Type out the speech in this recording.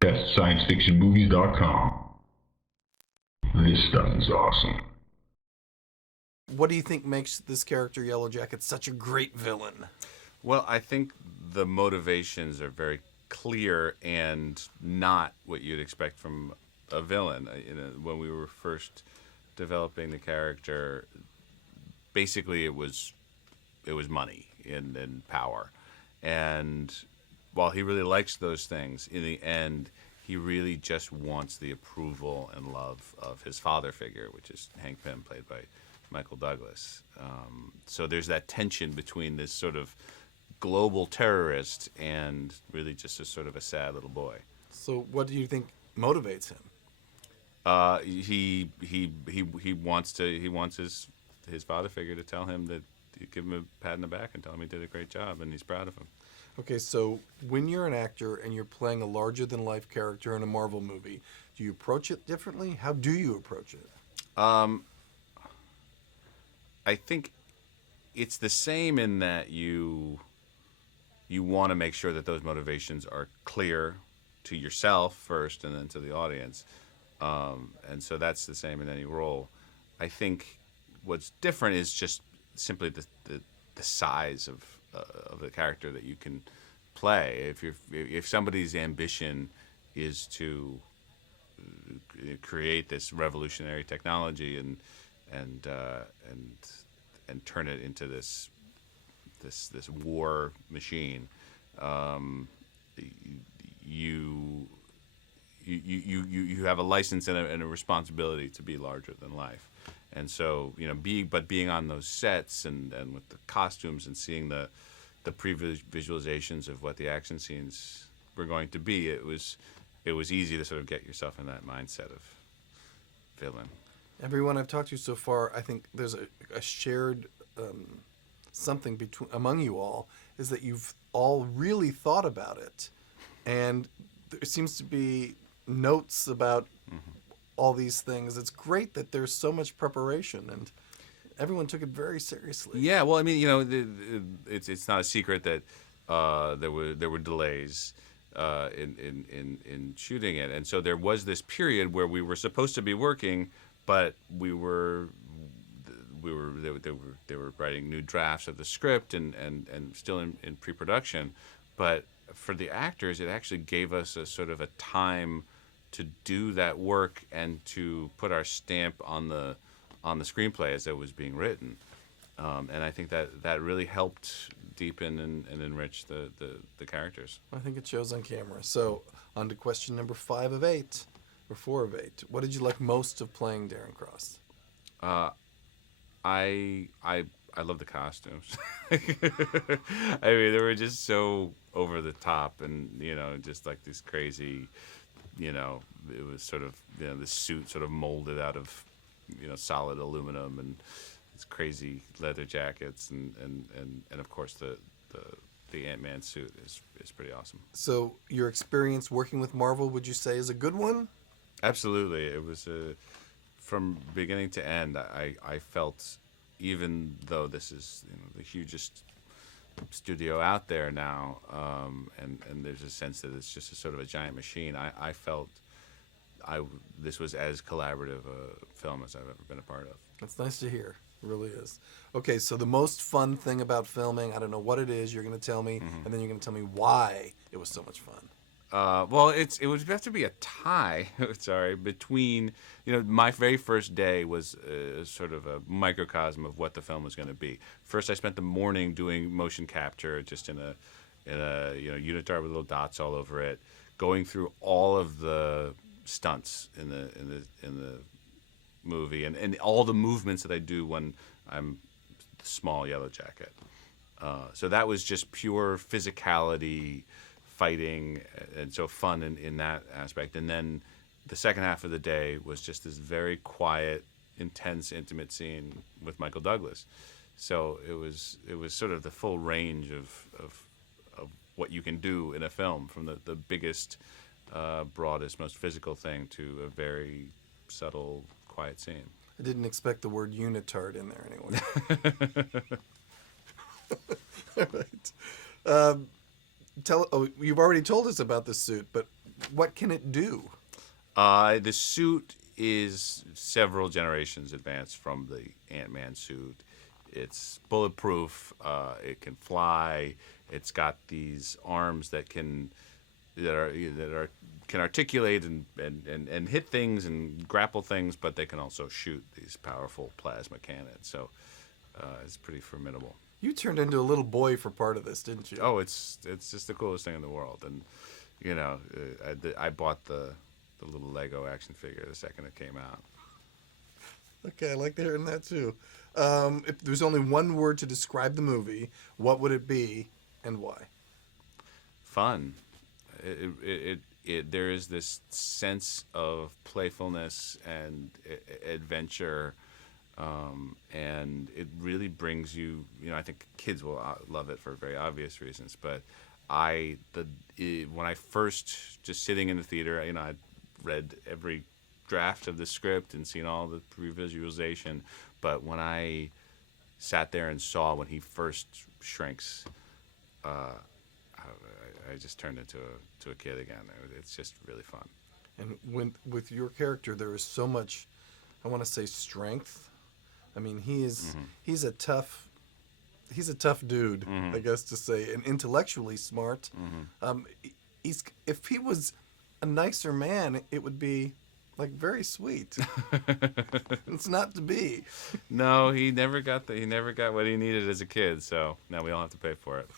best-science-fiction-movies.com. This stuff is awesome. What do you think makes this character Yellowjacket such a great villain? Well, I think the motivations are very clear and not what you'd expect from a villain. When we were first developing the character, basically it was money and power, and while he really likes those things, in the end, he really just wants the approval and love of his father figure, which is Hank Pym, played by Michael Douglas. So there's that tension between this sort of global terrorist and really just a sort of a sad little boy. So what do you think motivates him? He wants his father figure to tell him that, give him a pat on the back and tell him he did a great job and he's proud of him. Okay, so when you're an actor and you're playing a larger-than-life character in a Marvel movie, do you approach it differently? How do you approach it? I think it's the same in that you want to make sure that those motivations are clear to yourself first and then to the audience. And so that's the same in any role. I think what's different is just simply the size of the character that you can play. If somebody's ambition is to create this revolutionary technology and turn it into this war machine, you have a license and a responsibility to be larger than life. And so, being on those sets and with the costumes and seeing the pre-visualizations of what the action scenes were going to be, it was easy to sort of get yourself in that mindset of villain. Everyone I've talked to so far, I think there's a shared something among you all, is that you've all really thought about it. And there seems to be notes about all these things. It's great that there's so much preparation, and everyone took it very seriously. Yeah, well, I mean, it's not a secret that there were delays in shooting it, and so there was this period where we were supposed to be working, but they were writing new drafts of the script and still in pre-production. But for the actors, it actually gave us a sort of a time to do that work and to put our stamp on the screenplay as it was being written. And I think that really helped deepen and enrich the characters. I think it shows on camera. So on to question number 5 of 8, or 4 of 8. What did you like most of playing Darren Cross? I love the costumes. I mean, they were just so over the top, and just like this crazy. It was sort of the suit sort of molded out of solid aluminum and these crazy leather jackets and of course the Ant-Man suit is pretty awesome. So your experience working with Marvel, would you say, is a good one? Absolutely. It was from beginning to end. I felt, even though this is the hugest studio out there now, and there's a sense that it's just a sort of a giant machine, I felt this was as collaborative a film as I've ever been a part of. That's nice to hear. It really is. Okay, so the most fun thing about filming, I don't know what it is, you're going to tell me, and then you're going to tell me why it was so much fun. Well, it would have to be a tie, between, my very first day was sort of a microcosm of what the film was going to be. First, I spent the morning doing motion capture, just in a unitard with little dots all over it, going through all of the stunts in the movie and all the movements that I do when I'm small Yellowjacket. So that was just pure physicality, fighting, and so fun in that aspect. And then the second half of the day was just this very quiet, intense, intimate scene with Michael Douglas. So it was sort of the full range of what you can do in a film, from the biggest, broadest, most physical thing to a very subtle, quiet scene. I didn't expect the word unitard in there anyway. All right. You've already told us about the suit, but what can it do? The suit is several generations advanced from the Ant-Man suit. It's bulletproof. It can fly. It's got these arms that can articulate and hit things and grapple things, but they can also shoot these powerful plasma cannons. So it's pretty formidable. You turned into a little boy for part of this, didn't you? Oh, it's just the coolest thing in the world. And I bought the little Lego action figure the second it came out. Okay, I like hearing that too. If there's only one word to describe the movie, what would it be and why? Fun. There is this sense of playfulness and adventure, and it really brings you. I think kids will love it for very obvious reasons. But when I first just sitting in the theater, I'd read every draft of the script and seen all the pre-visualization. But when I sat there and saw when he first shrinks, I just turned into a kid again. It's just really fun. And with your character, there is so much, I want to say, strength. I mean, he's a tough dude, I guess to say, and intellectually smart. If he was a nicer man, it would be like very sweet. It's not to be. No, he never got what he needed as a kid. So now we all have to pay for it.